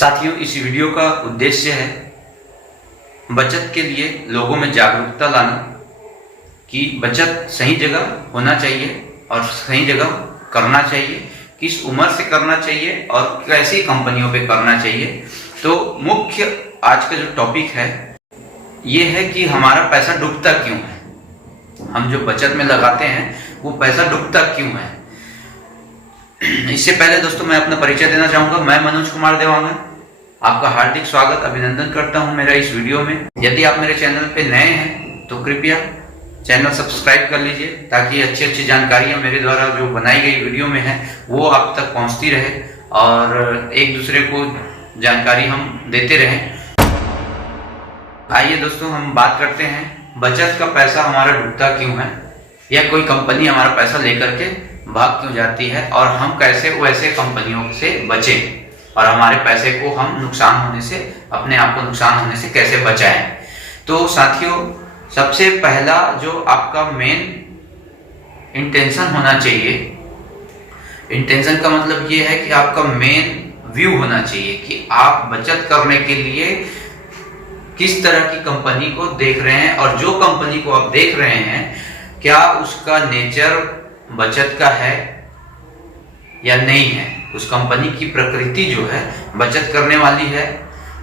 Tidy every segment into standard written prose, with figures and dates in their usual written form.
साथियों, इस वीडियो का उद्देश्य है बचत के लिए लोगों में जागरूकता लाना कि बचत सही जगह होना चाहिए और सही जगह करना चाहिए, किस उम्र से करना चाहिए और कैसी कंपनियों पे करना चाहिए। तो मुख्य आज का जो टॉपिक है ये है कि हमारा पैसा डूबता क्यों है। हम जो बचत में लगाते हैं वो पैसा डूबता क्यों है। इससे पहले दोस्तों मैं अपना परिचय देना चाहूंगा। मैं मनोज कुमार देवांगन आपका हार्दिक स्वागत अभिनंदन करता हूं मेरा इस वीडियो में। यदि आप मेरे चैनल पे नए हैं तो कृपया चैनल सब्सक्राइब कर लीजिए ताकि अच्छी अच्छी जानकारियां मेरे द्वारा जो बनाई गई वीडियो में है वो आप तक पहुंचती रहे और एक दूसरे को जानकारी हम देते रहें। आइए दोस्तों, हम बात करते हैं बचत का पैसा हमारा डूबता क्यों है, या कोई कंपनी हमारा पैसा लेकर के भाग क्यों जाती है और हम कैसे वैसे कंपनियों से बचें और हमारे पैसे को हम नुकसान होने से, अपने आप को नुकसान होने से कैसे बचाएं। तो साथियों, सबसे पहला जो आपका मेन इंटेंशन होना चाहिए, इंटेंशन का मतलब ये है कि आपका मेन व्यू होना चाहिए कि आप बचत करने के लिए किस तरह की कंपनी को देख रहे हैं और जो कंपनी को आप देख रहे हैं क्या उसका नेचर बचत का है या नहीं है, उस कंपनी की प्रकृति जो है बचत करने वाली है।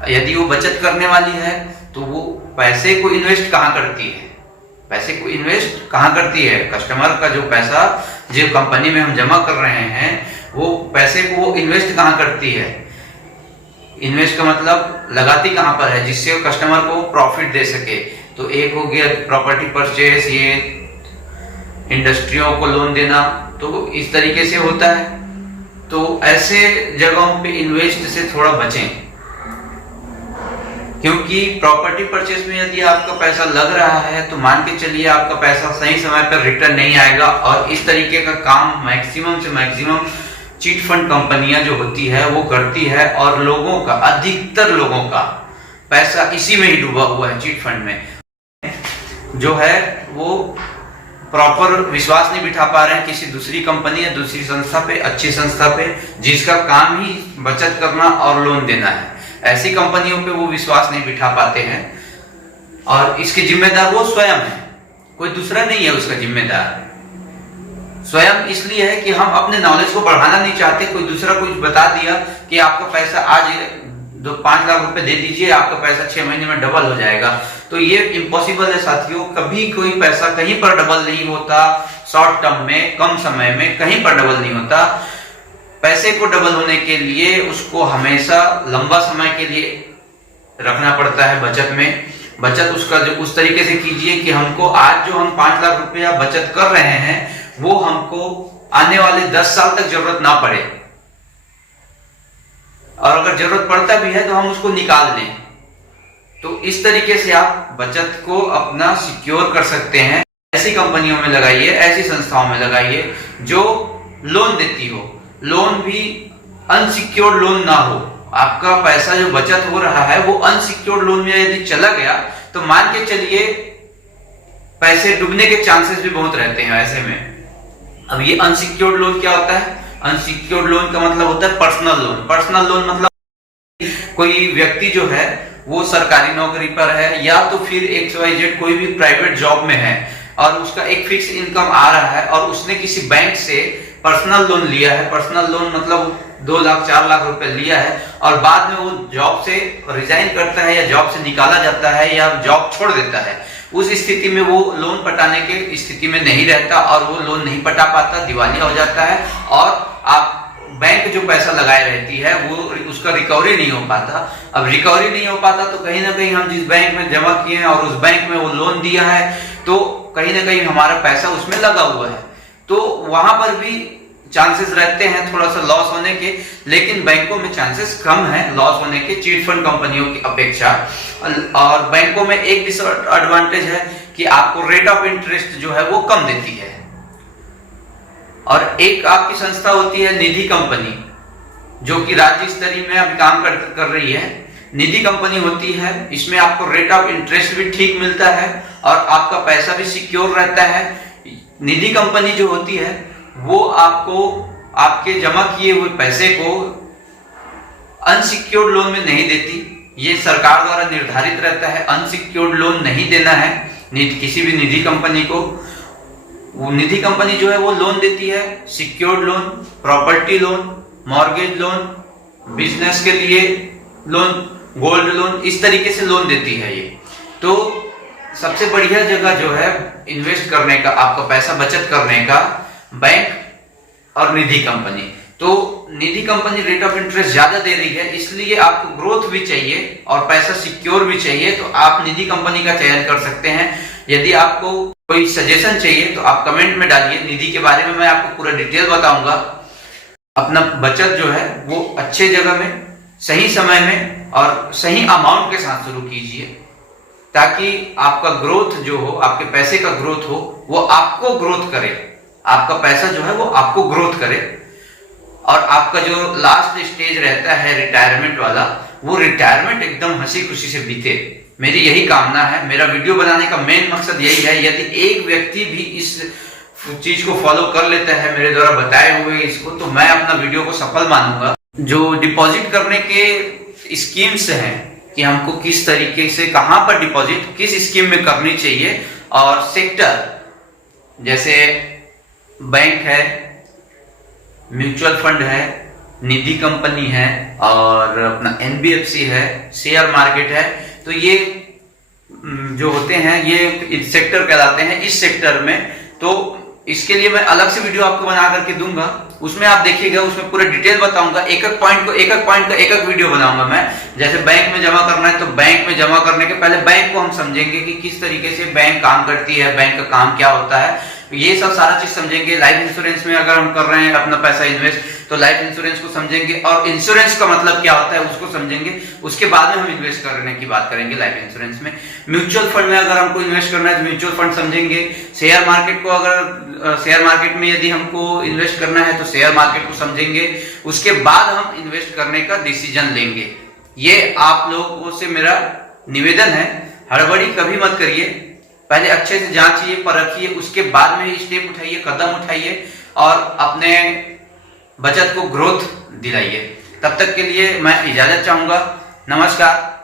यदि वो बचत करने वाली है तो वो पैसे को इन्वेस्ट कहाँ करती है, पैसे को इन्वेस्ट कहाँ करती है, कस्टमर का जो पैसा जो कंपनी में हम जमा कर रहे हैं वो पैसे को वो इन्वेस्ट कहाँ करती है। इन्वेस्ट का मतलब लगाती कहाँ पर है जिससे कस्टमर को प्रॉफिट दे सके। तो एक हो गया प्रॉपर्टी परचेस, ये इंडस्ट्रियों को लोन देना, तो इस तरीके से होता है। तो ऐसे जगहों पे इन्वेस्ट से थोड़ा बचें, क्योंकि प्रॉपर्टी परचेस में यदि आपका पैसा लग रहा है तो मान के चलिए आपका पैसा सही समय पर रिटर्न नहीं आएगा। और इस तरीके का काम मैक्सिमम से मैक्सिमम चिट फंड कंपनियां जो होती है वो करती है और लोगों का, अधिकतर लोगों का पैसा इसी में ही डूबा हुआ है। चिट फंड में जो है वो प्रॉपर विश्वास नहीं बिठा पा रहे हैं किसी दूसरी कंपनी या दूसरी संस्था पे, अच्छी संस्था पे जिसका काम ही बचत करना और लोन देना है। ऐसी कंपनियों पे वो विश्वास नहीं बिठा पाते हैं और इसके जिम्मेदार वो स्वयं है, कोई दूसरा नहीं है उसका जिम्मेदार। स्वयं इसलिए है कि हम अपने नॉलेज को बढ़ाना नहीं चाहते। कोई दूसरा कुछ बता दिया कि आपका पैसा आज 5 लाख रुपए दे दीजिए, आपका पैसा 6 महीने में डबल हो जाएगा, तो ये इम्पॉसिबल है साथियों। कभी कोई पैसा कहीं पर डबल नहीं होता, शॉर्ट टर्म में, कम समय में कहीं पर डबल नहीं होता। पैसे को डबल होने के लिए उसको हमेशा लंबा समय के लिए रखना पड़ता है बचत में। बचत उसका जो उस तरीके से कीजिए कि हमको आज जो हम 5 लाख रुपया बचत कर रहे हैं वो हमको आने वाले 10 साल तक जरूरत ना पड़े, और अगर जरूरत पड़ता भी है तो हम उसको निकाल लें। तो इस तरीके से आप बचत को अपना सिक्योर कर सकते हैं। ऐसी कंपनियों में लगाइए, ऐसी संस्थाओं में लगाइए जो लोन देती हो, लोन भी अनसिक्योर्ड लोन ना हो। आपका पैसा जो बचत हो रहा है वो अनसिक्योर्ड लोन में यदि चला गया तो मान के चलिए पैसे डूबने के चांसेस भी बहुत रहते हैं ऐसे में। अब ये अनसिक्योर्ड लोन क्या होता है? अनसिक्योर्ड लोन का मतलब होता है पर्सनल लोन। पर्सनल लोन मतलब कोई व्यक्ति जो है वो सरकारी नौकरी पर है या तो फिर XYZ कोई भी प्राइवेट जॉब में है और उसका एक फिक्स इनकम आ रहा है और उसने किसी बैंक से पर्सनल लोन लिया है। पर्सनल लोन मतलब 2 लाख 4 लाख रुपए लिया है और बाद में वो जॉब से रिजाइन करता है या जॉब से निकाला जाता है या जॉब छोड़ देता है। उस स्थिति में वो लोन पटाने के स्थिति में नहीं रहता और वो लोन नहीं पटा पाता, दिवालिया हो जाता है और आप बैंक जो पैसा लगाए रहती है वो उसका रिकवरी नहीं हो पाता। अब रिकवरी नहीं हो पाता तो कहीं ना कहीं हम जिस बैंक में जमा किए हैं और उस बैंक में वो लोन दिया है तो कहीं ना कहीं हमारा पैसा उसमें लगा हुआ है, तो वहां पर भी चांसेस रहते हैं थोड़ा सा लॉस होने के, लेकिन बैंकों में चांसेस कम है लॉस होने के चिट फंड कंपनियों की अपेक्षा। और बैंकों में एक डिसएडवांटेज है कि आपको रेट ऑफ इंटरेस्ट जो है वो कम देती है। और एक आपकी संस्था होती है निधि कंपनी जो कि राज्य स्तरीय में अभी काम कर रही है। निधि कंपनी होती है, इसमें आपको रेट ऑफ इंटरेस्ट भी ठीक मिलता है और आपका पैसा भी सिक्योर रहता है। निधि कंपनी जो होती है वो आपको आपके जमा किए हुए पैसे को अनसिक्योर्ड लोन में नहीं देती। ये सरकार द्वारा निर्धारित रहता है, अनसिक्योर्ड लोन नहीं देना है किसी भी निधि कंपनी को। वो निधि कंपनी जो है वो लोन देती है secured loan, property loan, mortgage loan, business के लिए लोन, गोल्ड लोन, इस तरीके से लोन देती है ये। तो सबसे बढ़िया जगह जो है इन्वेस्ट करने का, आपका पैसा बचत करने का, बैंक और निधि कंपनी। तो निधि कंपनी रेट ऑफ इंटरेस्ट ज्यादा दे रही है, इसलिए आपको ग्रोथ भी चाहिए और पैसा सिक्योर भी चाहिए, तो आप निधि कंपनी का चयन कर सकते हैं। यदि आपको कोई सजेशन चाहिए तो आप कमेंट में डालिए, निधि के बारे में मैं आपको पूरा डिटेल बताऊंगा। अपना बचत जो है वो अच्छे जगह में, सही समय में और सही अमाउंट के साथ शुरू कीजिए, ताकि आपका ग्रोथ जो हो, आपके पैसे का ग्रोथ हो, वो आपको ग्रोथ करे। आपका पैसा जो है वो आपको ग्रोथ करे और आपका जो लास्ट स्टेज रहता है रिटायरमेंट वाला, वो रिटायरमेंट एकदम हंसी खुशी से बीते। मेरी यही कामना है, मेरा वीडियो बनाने का मेन मकसद यही है। यदि एक व्यक्ति भी इस चीज को फॉलो कर लेता है मेरे द्वारा बताए हुए इसको, तो मैं अपना वीडियो को सफल मानूंगा। जो डिपॉजिट करने के स्कीम्स हैं कि हमको किस तरीके से, कहां पर डिपॉजिट किस स्कीम में करनी चाहिए, और सेक्टर जैसे बैंक है, म्यूचुअल फंड है, निधि कंपनी है और अपना एनबीएफसी है, शेयर मार्केट है, तो ये जो होते हैं ये सेक्टर कहलाते हैं। इस सेक्टर में तो इसके लिए मैं अलग से वीडियो आपको बना करके दूंगा, उसमें आप देखिएगा, उसमें पूरा डिटेल बताऊंगा, एक एक पॉइंट का एक वीडियो बनाऊंगा मैं। जैसे बैंक में जमा करना है तो बैंक में जमा करने के पहले बैंक को हम समझेंगे कि किस तरीके से बैंक काम करती है, बैंक का काम क्या होता है, ये सब सारा चीज समझेंगे। लाइफ इंश्योरेंस में अगर हम कर रहे हैं अपना पैसा इन्वेस्ट, तो लाइफ इंश्योरेंस को समझेंगे और इंश्योरेंस का मतलब क्या होता है उसको समझेंगे। उसके बाद में हम इन्वेस्ट करने की बात करेंगे लाइफ इंश्योरेंस में। म्यूचुअल फंड में अगर हमको इन्वेस्ट करना है तो म्यूचुअल फंड समझेंगे। शेयर मार्केट को, अगर शेयर मार्केट में यदि हमको इन्वेस्ट करना है तो शेयर मार्केट को समझेंगे। उसके बाद हम इन्वेस्ट करने का डिसीजन लेंगे। ये आप लोगों से मेरा निवेदन है, हड़बड़ी कभी मत करिए, पहले अच्छे से जांचिए, परखिए, उसके बाद में ही स्टेप उठाइए, कदम उठाइए और अपने बचत को ग्रोथ दिलाइए। तब तक के लिए मैं इजाजत चाहूंगा। नमस्कार।